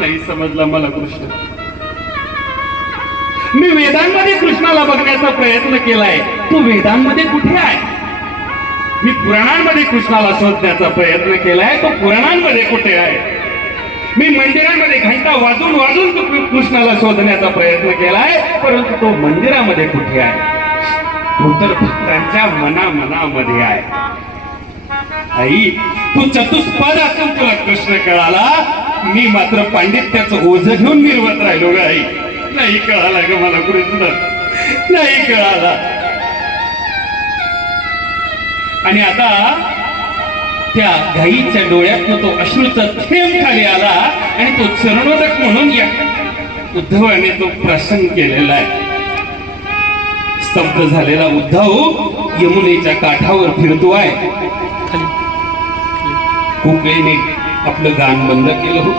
नाही समजला मला कृष्ण. मी वेदांमध्ये कृष्णाला बघण्याचा प्रयत्न केलाय, तो वेदांमध्ये कुठे आहे? मी पुराणांमध्ये कृष्णाला शोधण्याचा प्रयत्न केलाय, तो पुराणांमध्ये कुठे आहे? मी मंदिरांमध्ये घंटा वाजून वाजून तो कृष्णाला शोधण्याचा प्रयत्न केलाय, परंतु तो मंदिरामध्ये कुठे आहे? तो तर भक्तांच्या मनामध्ये आहे. आई, तू चतुष्पद असून तुला कृष्ण कळाला, मी मात्र पांडित्याचं ओझ घेऊन निर्वत राहिलो ग आई. नाही कळाला ग मला कृष्ण, नाही कळाला. आणि आता त्या गाईच्या डोळ्यातनं तो अश्रूचा थेंब खाली आला आणि तो चरणोदक म्हणून या उद्धवाने तो प्रसंग केलेला आहे. स्तब्ध झालेला उद्धव यमुनेच्या काठावर फिरतोय. कुकळीने आपलं गाण बंद केलं होतं.